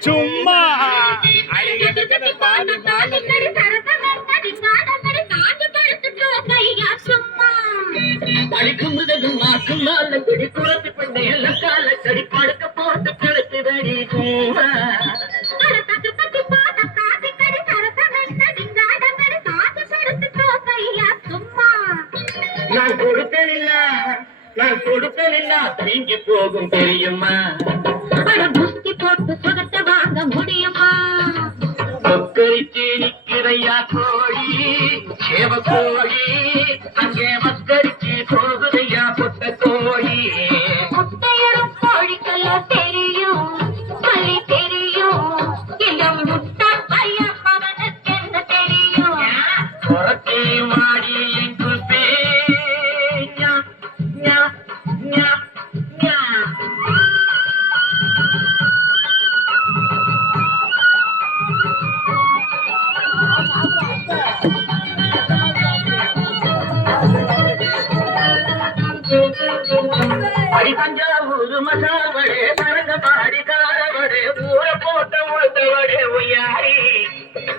சும்மா அடிக்கும்புதகும் மாக்கும் நாள் குடி குறத்து பண்ண எல்லாம் கால கடி படுக்க போட்டு கிடக்குதடி சும்மா நான் கொடுத்தலில்லா நீங்கி போகும் தெரியுமா புஸ்தி போட்டு சுகத்தை வாங்க முடியுமா கொக்கரிச்சு நிற்கிறையா கோழி சேவ கோழி அங்கே மக்கரிச்சு போகுதையா பொட்ட கோழி முட்டையிடும் கோழிக்கெல்லாம் தெரியும் பள்ளி தெரியும் இந்த முட்டை பையன் அவனுக்கு என்ன தெரியும் குறைச்சி மாடி எங்கு அடிபஞ்சாவூர் மசாவடே பரங்க பாடி காரவடே ஊற போட்ட உழுத்தவடே உயாரி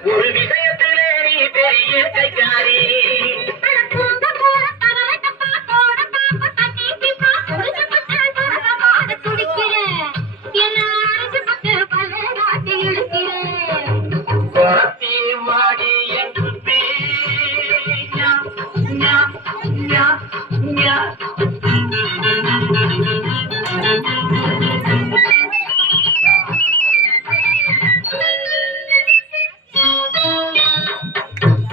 ஒரு விஷயத்திலே நீ பெரிய கையாரி மாடி என்று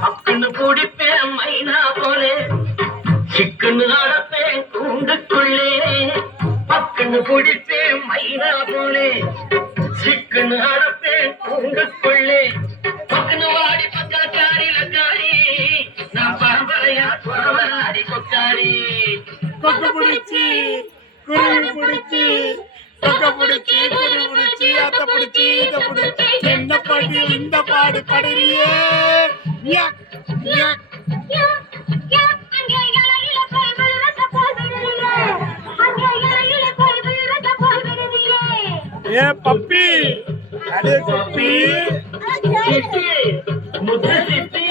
அக்குன்னு குடிப்பேன் மைனா போலே சிக்குன்னு நடப்பேன் கூண்டுக்குள்ளே பக்குன்னு குடிப்பேன் மைனா போலே சிக்குன்னு நடப்பேன் கூண்டுக்குள்ளே பக்குன்னு வாடி பக்காரி லக்காரி நான் பரம்பரையா பரவராடி கொக்காரி கொக்க பிடிச்சி குருவி பிடிச்சி கொக்க பிடிச்சி குருவி பிடிச்சி அத்தை பிடிச்சி இதை பிடிச்சி என்ன பாட்டு இந்த பாடு கடையிலே ஏ பப்பி அடே பப்பி முத்தசிப்பி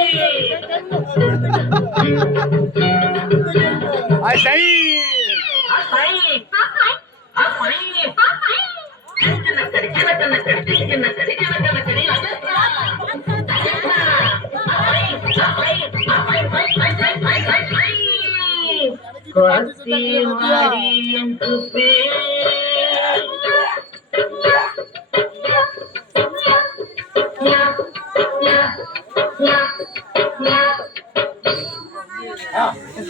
ஐ Kau si Mariam tu